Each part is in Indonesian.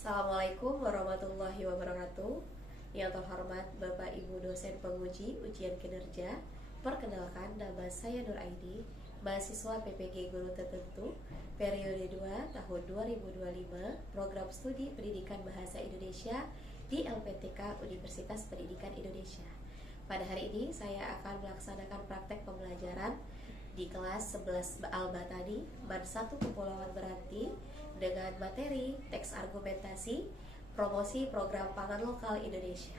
Assalamualaikum warahmatullahi wabarakatuh. Yang terhormat Bapak Ibu dosen penguji ujian kinerja, perkenalkan nama saya Nur Aini, mahasiswa PPG Guru Tertentu, periode 2 tahun 2025, program studi Pendidikan Bahasa Indonesia di LPTK Universitas Pendidikan Indonesia. Pada hari ini saya akan melaksanakan praktek pembelajaran di kelas 11 Al-Batani, Bab 1 Kepulauan Meranti, dengan materi teks argumentasi promosi program pangan lokal Indonesia.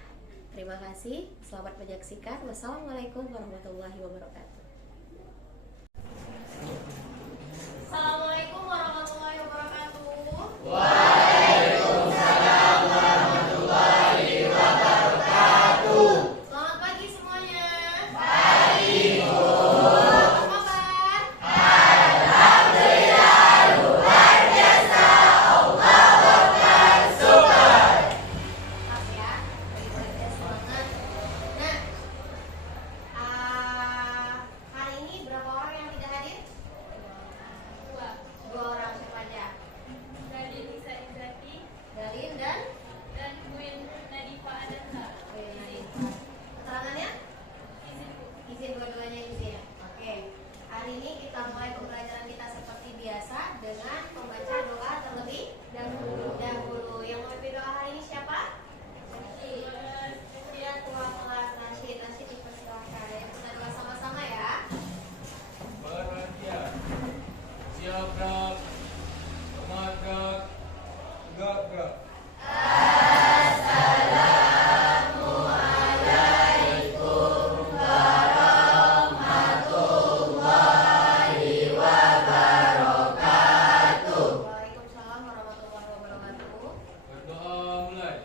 Terima kasih, selamat menyaksikan. Wassalamualaikum warahmatullahi wabarakatuh. Assalamualaikum warahmatullahi wabarakatuh. Waalaikumsalam warahmatullahi wabarakatuh. Selamat pagi semuanya. Pagi, Bu. Apa kabar? Alhamdulillah, luar biasa. Allahu Akbar, super. Pas ya, bagi-bagi semangat. Nah, hari ini berapa orang yang tidak hadir? Dua orang, siapa aja? Galin Lisa Izzati Galin dan dan Queen Nadifa Adanta. keterangannya? Izin Bu. Izin dua-duanya izin. Oke. Hari ini kita mulai pembelajaran kita seperti biasa dengan membaca doa terlebih dahulu. Yang memimpin doa hari ini siapa? Kemudian ketua kelas Nasyid dipersilahkan ya. Kita doa sama-sama ya. Perhatian, siap gerak, semangat gerak, tegak gerak. Waalaikumsalam warahmatullahi wabarakatuh. Berdoa mulai.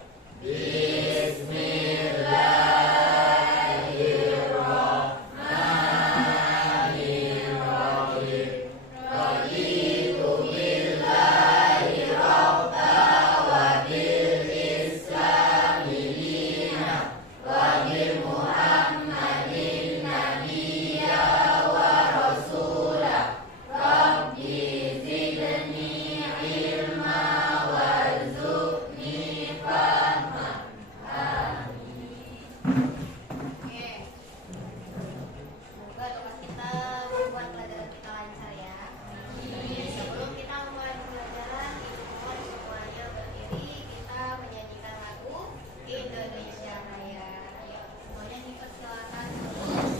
Oke. Semoga doa kita membuat pelajaran kita lancar ya. Sebelum kita memulai pembelajaran, mohon semuanya berdiri, kita menyanyikan lagu Indonesia Raya. Ayo, semuanya dipersilakan untuk berdiri.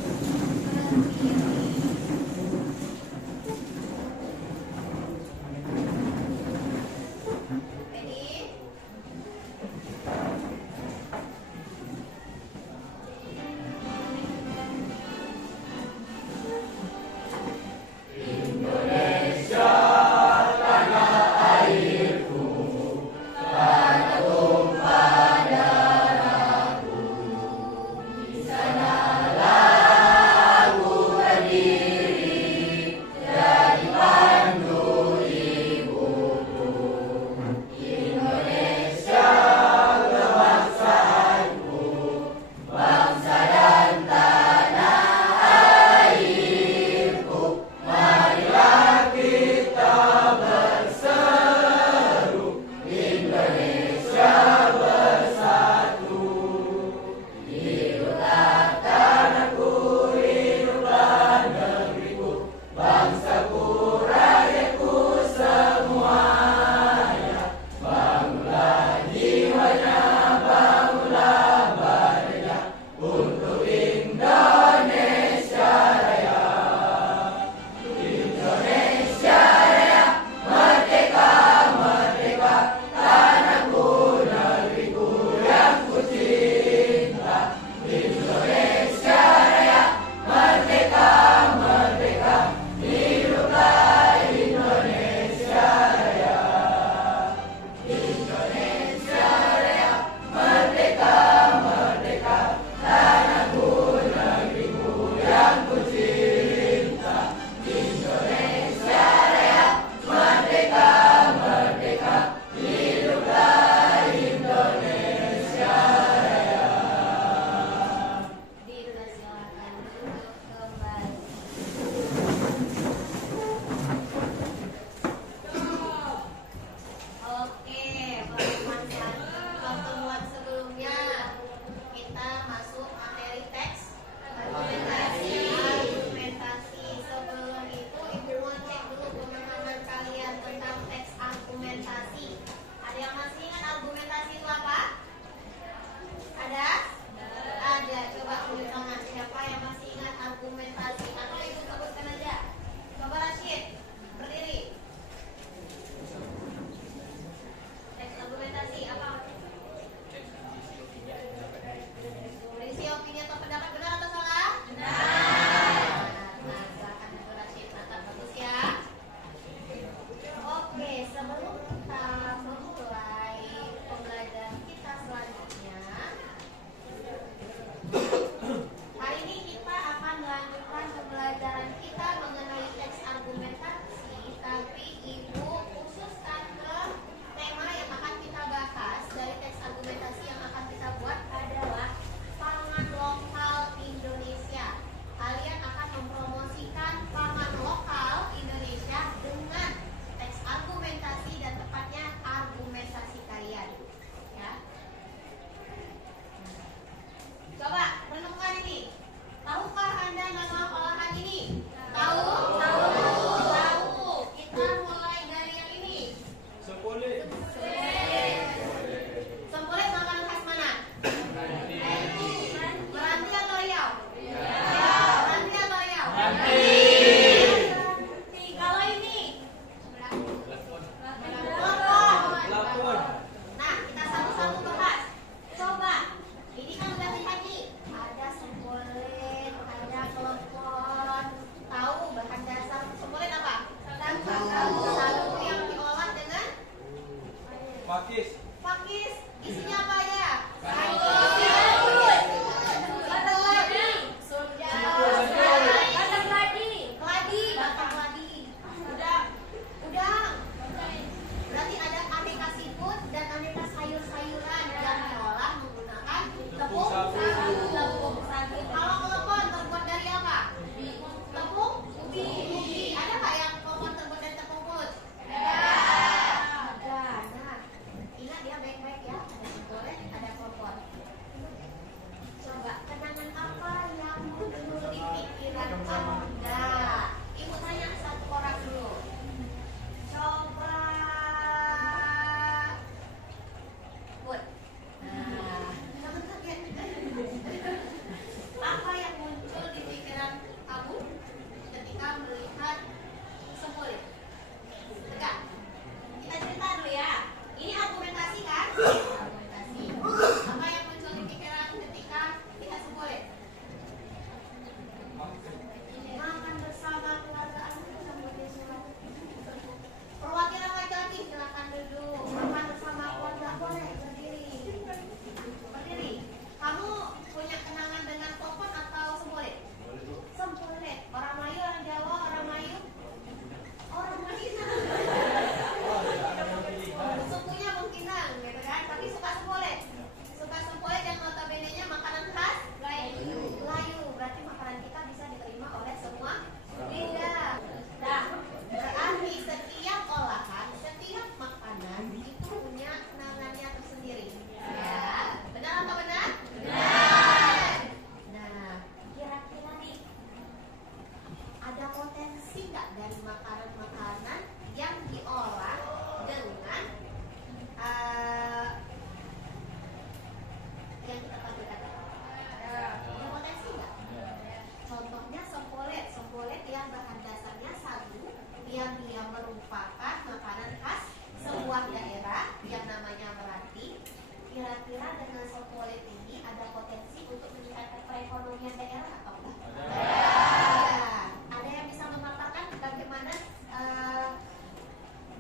Ready? Indonesia, tanah airku, Ada yang masih ingat argumentasi itu apa? Ada? Ada. Coba tunjuk tangan. Siapa yang masih ingat argumentasi? Atau ibu sebutkan aja. Coba Rashid, berdiri. Teks argumentasi apa? Berisi opini atau pendapat, benar atau salah? Benar. Nah, silakan Ibu Rashid. Mantap, bagus ya. Oke, sebelum kita memulai pembelajaran kita selanjutnya, hari ini kita akan melanjutkan pembelajaran kita mengenai teks argumentasi, tapi Ibu khususkan ke tema yang akan kita bahas dari teks argumentasi yang akan kita buat adalah pangan lokal Indonesia. Kalian akan mempromosikan pangan lokal Indonesia dengan teks argumentasi dan tepatnya argumentasi kalian. Ya. Coba renungkan ini. Tahukah Anda nama olahan ini? Tahu? Tahu. Kita mulai dari yang ini. Sepuluh. Sempolet makanan khas mana? Meranti atau Riau? Meranti atau Riau? Meranti. Kalau ini? Pelakon. Nah, kita satu-satu bahas. Coba, ini kan udah lihat nih. Ada sempolet, ada pelakon. Tahu bahan dasar sempolet apa? Tahu. Sagu yang diolah dengan Pakis. pakis. Isinya apa aja? Batang keladi. Udang. Berarti ada aneka seafood dan aneka sayur-sayuran yang diolah menggunakan tepung sagu. Kalau kelopon terbuat dari apa? Tepung ubi. Ada nggak yang kelopon terbuat dari tepung kulit? Ada. Nah, ingat ya baik-baik ya. Ada sempolet, ada kelopon. Coba kenangan apa yang muncul di pikiran Anda? Ibu tanya satu orang dulu. Coba Bud. Nah, jangan kaget. Apa yang muncul di pikiran kamu ketika melihat sempolet? Tegak. Kita cerita dulu ya. Ini argumentasi kan? Argumentasi. Apa yang muncul di pikiran ketika lihat sempolet? Makan bersama keluarga Anda sambil disuruh. Perwakilan laki-laki silakan duduk. Makan bersama keluarga, boleh berdiri. Berdiri. Kamu punya kenangan dengan kelopon atau sempolet? Sempolet. Orang Melayu, orang Jawa, orang Melayu? Orang Madinah. Sukunya Bukitang, gitu kan? Tapi suka sempolet. Suka sempolet yang notabene-nya makanan khas Melayu. Berarti makanan kita bisa diterima oleh semua lidah. Nah, berarti setiap olahan, setiap makanan itu punya kenangannya tersendiri. Ya, benar atau benar? Benar. Nah, kira-kira nih ada potensi nggak dari makanan-makanan yang diolah dengan yang kita tampilkan? Ada potensi nggak? Contohnya sempolet yang bahan dasarnya sagu, yang dia merupakan makanan khas sebuah daerah yang namanya Meranti. Kira-kira dengan sempolet ini ada potensi untuk meningkatkan perekonomian daerah atau enggak? Ada yang bisa memaparkan bagaimana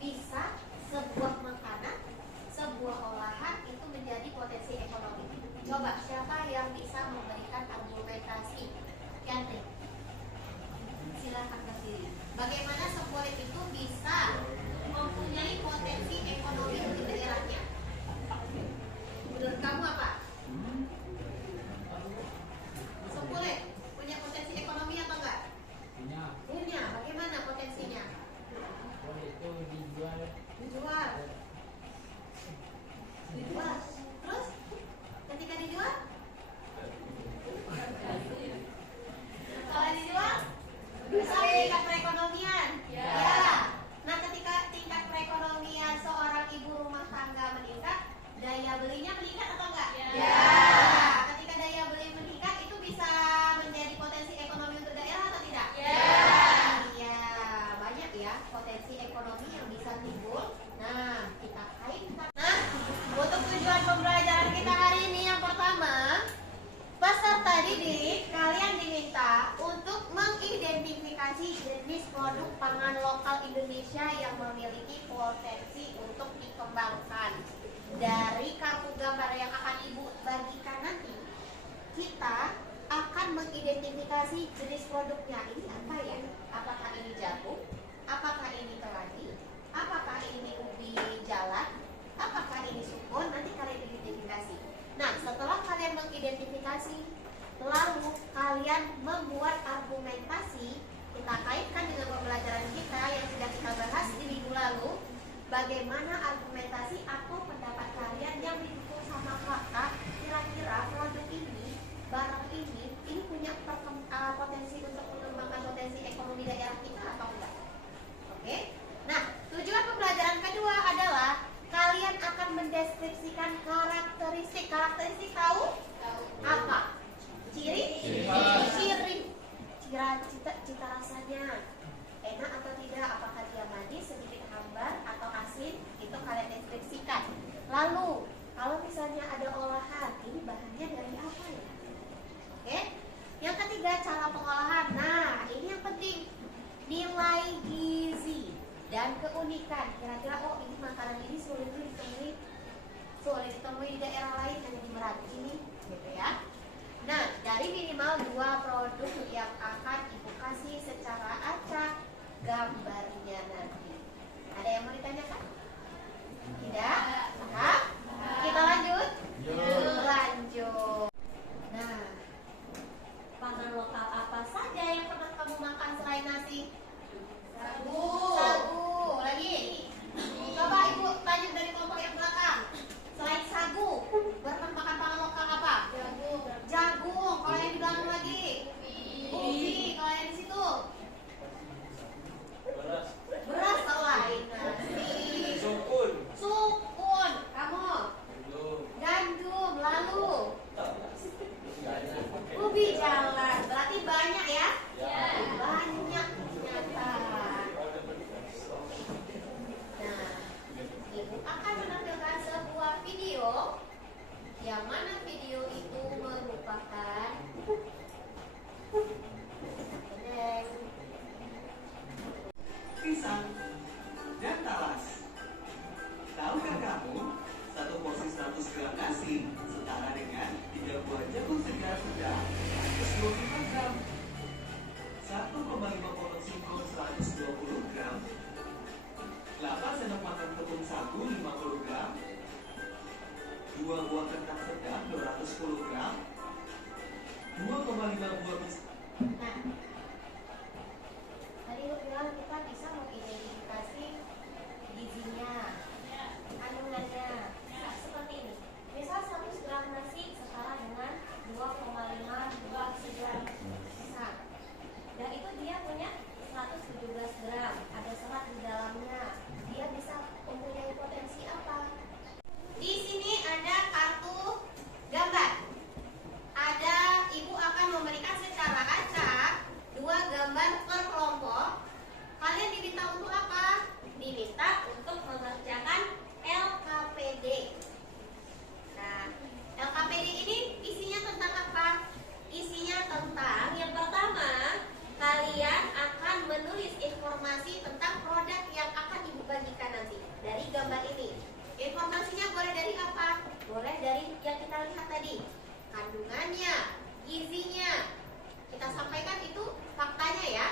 bisa sebuah makanan, sebuah olahan itu menjadi potensi ekonomi? Coba siapa yang bisa memberikan argumentasi? Yanti, silahkan berdiri. Bagaimana sempolet itu bisa mempunyai potensi ekonomi di daerahnya? Menurut kamu apa? Sempolet punya potensi ekonomi atau enggak? Punya. Bagaimana potensinya? Itu dijual. Dijual. Terus ketika dijual? Kalau dijual bisa meningkat perekonomian. pangan lokal Indonesia yang memiliki potensi untuk dikembangkan. Dari kartu gambar yang akan Ibu bagikan nanti, kita akan mengidentifikasi jenis produknya. Ini apa ya? Apakah ini jagung? Apakah ini keladi? Apakah ini ubi jalan? Apakah ini sukun? Nanti kalian identifikasi. Nah, setelah kalian mengidentifikasi, lalu kalian membuat argumentasi. Kita kaitkan dengan pembelajaran kita yang sudah kita bahas di minggu lalu. Bagaimana argumentasi atau pendapat kalian yang didukung sama fakta, kira-kira produk ini, barang ini punya potensi untuk mengembangkan potensi ekonomi daerah kita atau enggak? Oke? Nah, tujuan pembelajaran kedua adalah kalian akan mendeskripsikan karakteristik. Karakteristik tahu? Apa? Ciri? Ciri. Cita rasanya enak atau tidak? Apakah dia manis, sedikit hambar, atau asin? Itu kalian deskripsikan. Lalu, kalau misalnya ada olahan, ini bahannya dari apa ya? Oke? Yang ketiga, cara pengolahan. Nah, ini yang penting. Nilai gizi dan keunikan. Kira-kira, oh ini makanan ini sulit ditemui di daerah lain, hanya di Meranti ini, gitu ya. Nah, dari minimal 2 produk yang akan Ibu kasih secara acak gambarnya nanti. Ada yang mau ditanyakan? Tidak? Paham? Kita lanjut? Lanjut. Nah, pangan lokal apa saja yang pernah kamu makan selain nasi? Sagu. Lagi. Coba Ibu lanjut dari kelompok yang belakang. Selain sagu, pernah makan pangan lokal apa? Jagung. Kalau yang di belakang lagi? Ubi. Kalau yang di situ? Beras selain nasi. Sukun. Kamu? Gandum. Lalu? Ubi jalan. Berarti banyak ya? Banyak ternyata. Nah, Ibu akan menampilkan sebuah video, yang mana video itu merupakan pisang dan talas. Tahukah kamu, satu porsi 100 gram nasi setara dengan 3 buah jagung segar sedang 125 gram. 1,5 potong singkong 120 gram. 8 sendok makan tepung sagu 50 gram. 2 buah kentang sedang 210 gram. 2,5 buah pisang. Nah, tadi Ibu bilang kita bisa mengidentifikasi gizinya, kandungannya. Nah, seperti ini. Misal 100 gram nasi setara dengan 2,5 buah segar pisang. Dan itu dia punya 117 gram. Ada serat di dalamnya. Dia bisa mempunyai potensi apa? Di sini ada kartu gambar. Ada, Ibu akan memberikan secara acak 2 gambar per kelompok. Kalian diminta untuk apa? Diminta untuk mengerjakan LKPD. Nah, LKPD ini isinya tentang apa? Isinya tentang yang pertama, kalian akan menulis informasi tentang produk yang akan Ibu bagikan nanti dari gambar ini. Informasinya boleh dari apa? Boleh dari yang kita lihat tadi, kandungannya, gizinya. Kita sampaikan itu faktanya ya.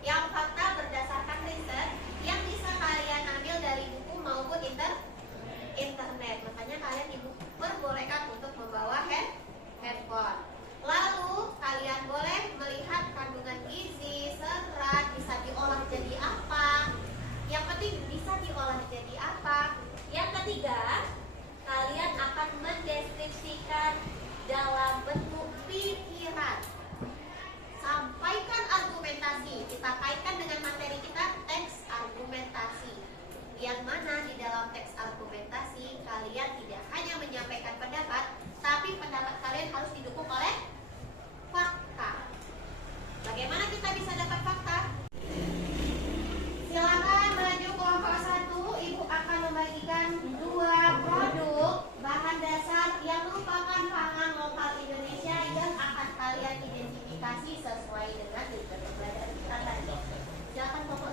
Yang fakta berdasarkan riset yang bisa kalian ambil dari buku maupun internet. Makanya kalian diperbolehkan untuk membawa handphone. Lalu kalian boleh melihat kandungan gizi, serat, bisa diolah jadi apa. Yang penting bisa diolah jadi apa. Yang ketiga, kalian akan mendeskripsikan dalam bentuk pikiran. Sampaikan argumentasi. Kita kaitkan dengan materi kita, teks argumentasi. Yang mana di dalam teks argumentasi kalian tidak hanya menyampaikan pendapat, tapi pendapat kalian harus didukung oleh fakta. Bagaimana kita bisa dapat fakta? Silakan maju kelompok 1. Ibu akan membagikan 2 produk bahan dasar yang merupakan pangan lokal Indonesia yang akan kalian identifikasi sesuai dengan metode pembelajaran kita tadi. Silakan kelompok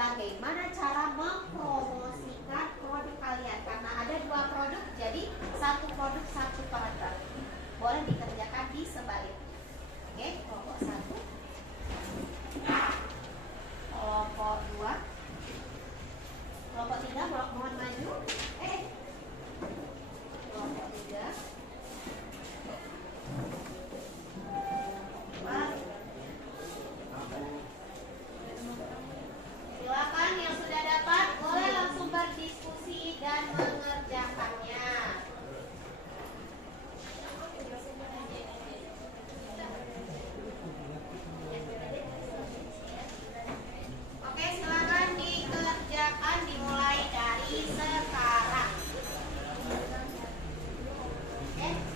bagaimana cara mempromosikan produk kalian. Karena ada 2 produk, jadi 1 produk 1 paragraf. Boleh dikerjakan di sebalik. Oke, kelompok 1, kelompok 2, kelompok 3, mohon maju. Kelompok 3. Silakan yang sudah dapat boleh langsung berdiskusi dan mengerjakannya. Oke, silakan dikerjakan dimulai dari sekarang. Oke.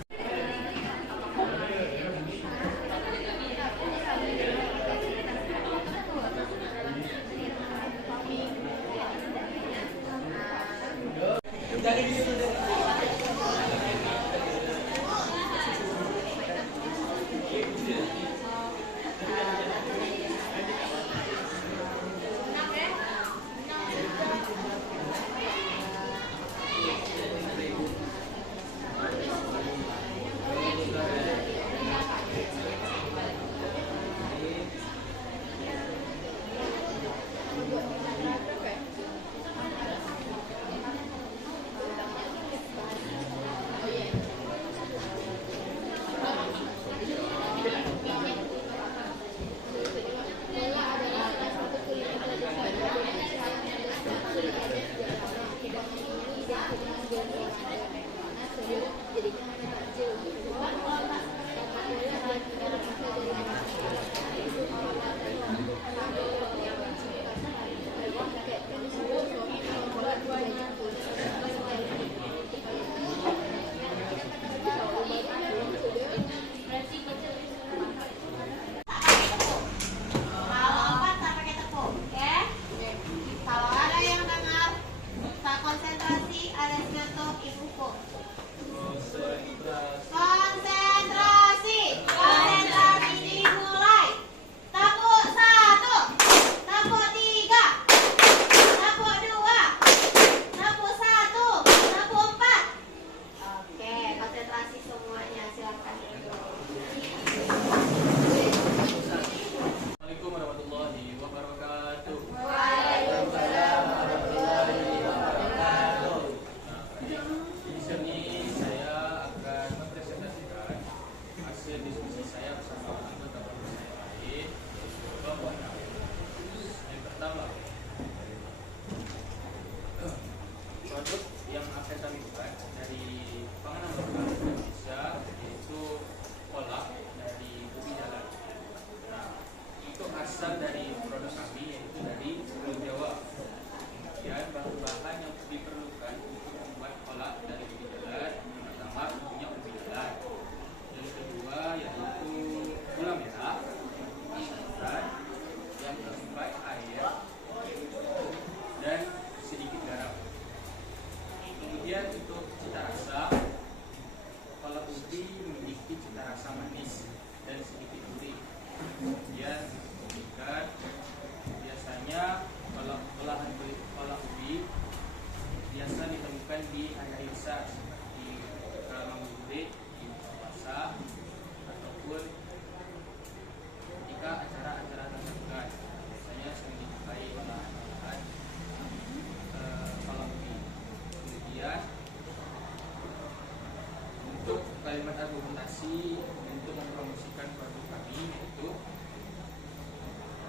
kalimat argumentasi untuk mempromosikan produk kami yaitu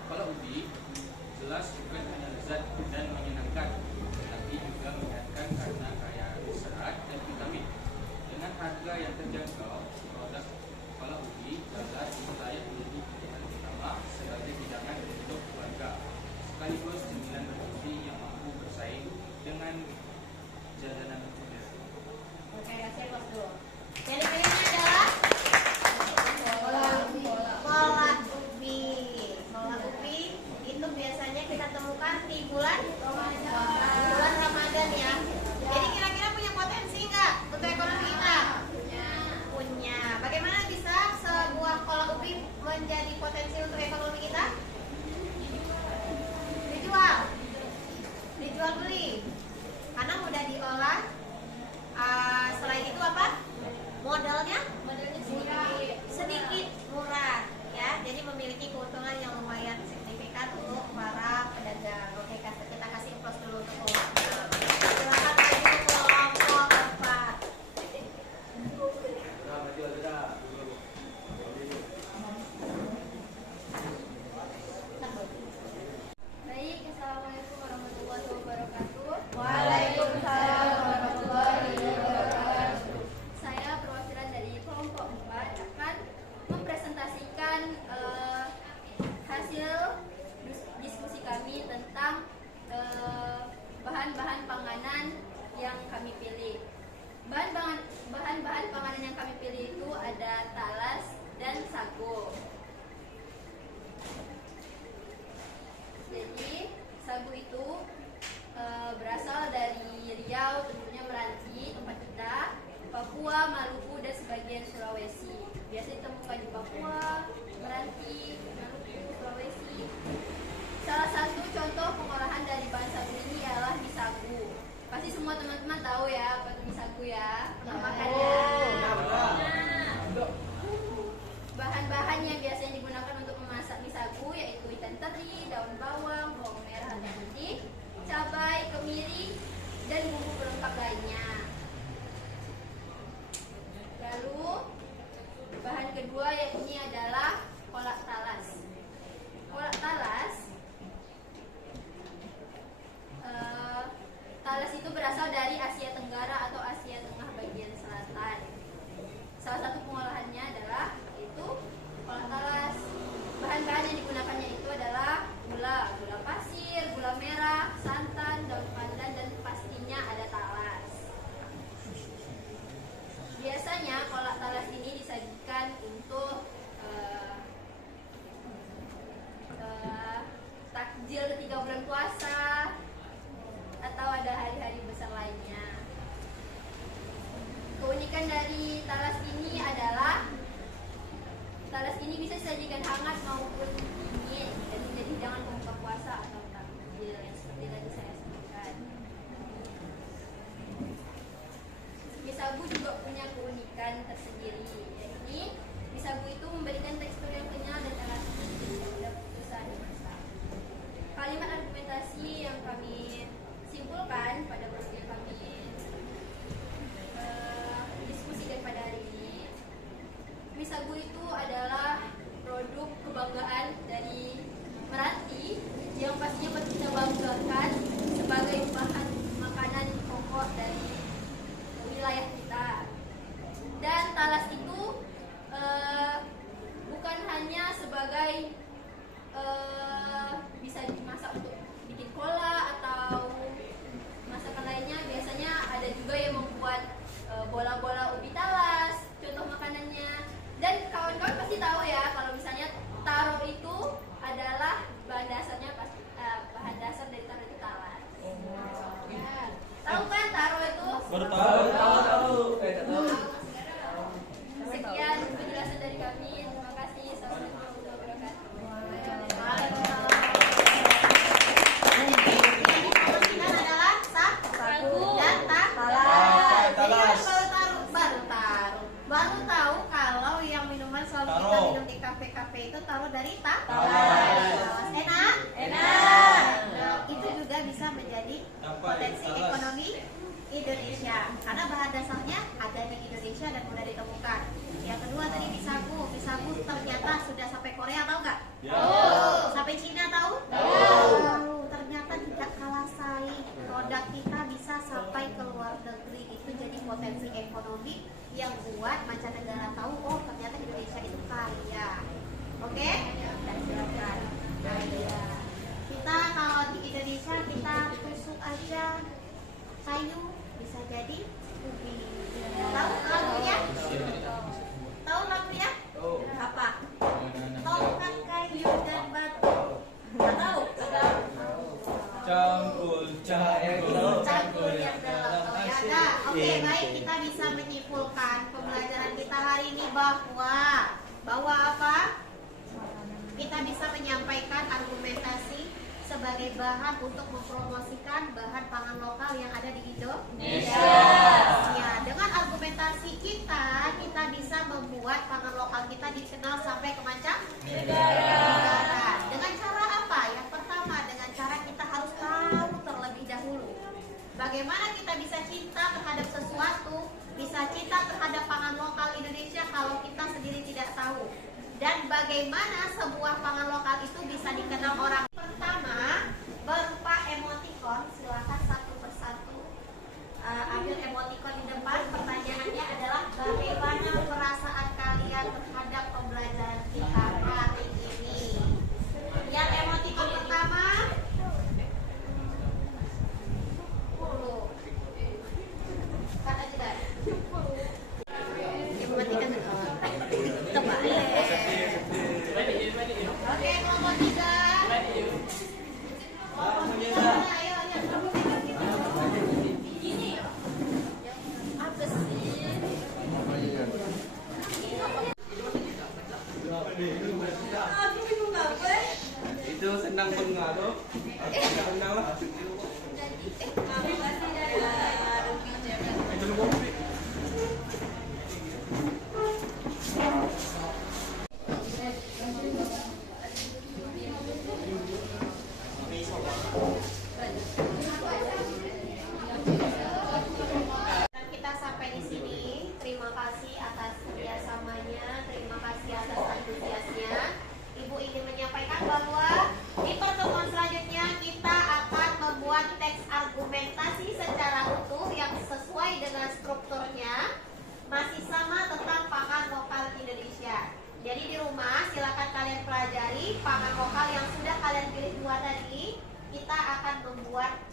kalau ubi jelas bukan hanya lezat dan menyenangkan, tetapi juga menyehatkan karena kaya serat dan vitamin. Dengan harga yang terjangkau, produk kepala ubi dapat layak menjadi pilihan utama sebagai hidangan untuk keluarga, sekaligus cemilan bergizi yang mampu bersaing dengan jajanan modern. Oke, saya pause dulu. Jadi pilihannya adalah kola ubi. Kola ubi itu biasanya kita temukan di bulan Ramadan ya. Jadi kira-kira punya potensi nggak untuk ekonomi kita? Punya. Bagaimana bisa sebuah kola ubi menjadi potensi untuk ekonomi kita? Dijual. bahan-bahan panganan yang kami pilih. Bahan-bahan panganan yang kami pilih itu ada talas dan sagu. Jadi sagu itu berasal dari Riau, tentunya Meranti, tempat kita, Papua, Maluku, dan sebagian Sulawesi. Biasa ditemukan di Papua, Meranti, Maluku, Sulawesi. Salah satu contoh pengolahan dari bahan sagu ini ialah mie sagu. Pasti semua teman-teman tahu ya apa itu mie sagu ya, pernah makan ya. Bahan-bahan yang biasanya digunakan untuk memasak mie sagu yaitu ikan teri, daun bawang, bawang merah dan putih, cabai, kemiri, dan bumbu pelengkap lainnya. Lalu bahan kedua yakni adalah kolak talas. Kolak talas, talas itu berasal dari Asia Tenggara atau Asia Tengah bagian selatan. Salah satu pengolahannya adalah itu kolak talas. Bahan-bahan yang digunakannya itu adalah gula pasir, gula merah, santan, daun pandan, dan pastinya ada talas. Biasanya kolak talas ini disajikan untuk takjil ketika bulan puasa atau ada hari-hari besar lainnya. Keunikan dari talas ini adalah talas ini bisa disajikan hangat maupun dingin, jadi jangan membuka puasa atau takjil yang seperti tadi saya sebutkan. Mie sagu juga punya keunikan tersendiri, yakni mie sagu itu memberikan tekstur yang kenyal dan elastis ketika sudah susah dimasak. Kalimat argumentasi yang kami simpulkan pada profil kami diskusikan pada hari ini, mie sagu itu adalah produk kebanggaan dari Meranti yang pastinya patut kita banggakan sebagai bahan makanan pokok dari wilayah kita. Dan talas itu bukan hanya sebagai bisa dimasak untuk bikin cola atau masakan lainnya, biasanya ada juga yang membuat bola-bola ubi talas, contoh makanannya. Dan kawan-kawan pasti tahu ya kalau misalnya taro itu adalah bahan dasarnya bahan dasar dari taro itu talas. Ya. Tahu kan taro itu? Baru tahu. Sekian penjelasan dari kami. Terima kasih. Assalamualaikum warahmatullahi wabarakatuh. Kita adalah sagu dan talas. Baru tahu kalau yang minuman selalu kita minum di kafe-kafe itu taruh dari talas. Enak? Nah, itu juga bisa menjadi potensi ekonomi Indonesia karena bahan dasarnya ada di Indonesia dan mudah ditemukan. Yang kedua tadi mie sagu ternyata sudah sampai Korea, tahu nggak? Sampai Cina, tahu? Ternyata tidak kalah saing, produk kita bisa sampai ke luar negeri. Itu jadi potensi ekonomi yang buat mancanegara tahu, oh ternyata Indonesia itu kaya. Oke? Dan silakan kaya. Kita kalau di Indonesia kita tusuk aja kayu bisa jadi ubi. Tahu lagunya? Tahu lagunya? Apa? Tongkat kayu dan batu. Tahu? Cangkul yang dalam ada. Oke, baik, kita bisa menyimpulkan pembelajaran kita hari ini bahwa apa? Kita bisa menyampaikan argumentasi sebagai bahan untuk mempromosikan bahan pangan lokal yang ada di Indonesia. Ya, dengan argumentasi kita bisa membuat pangan lokal kita dikenal sampai ke mancanegara. Dengan cara apa? Yang pertama, dengan cara kita harus tahu terlebih dahulu bagaimana kita bisa cinta terhadap sesuatu, bisa cinta terhadap pangan lokal Indonesia kalau kita sendiri tidak tahu. Dan bagaimana sebuah pangan lokal itu bisa dikenal orang. Pertama, berupa emoticon. Silakan satu persatu ambil emoticon di depan. Pertanyaannya adalah bagaimana perasaan kalian terhadap pembelajaran kita hari ini. Yang emoticon pertama, menang Bengalo. Kita menang lah. Kita sampai di sini. Terima kasih atas kerjasamanya, terima kasih atas antusiasnya. Ibu ingin menyampaikan bahwa di pertemuan selanjutnya kita akan membuat teks argumentasi secara utuh yang sesuai dengan strukturnya, masih sama tentang pangan lokal Indonesia. Jadi di rumah silakan kalian pelajari pangan lokal yang sudah kalian pilih dua tadi. Kita akan membuat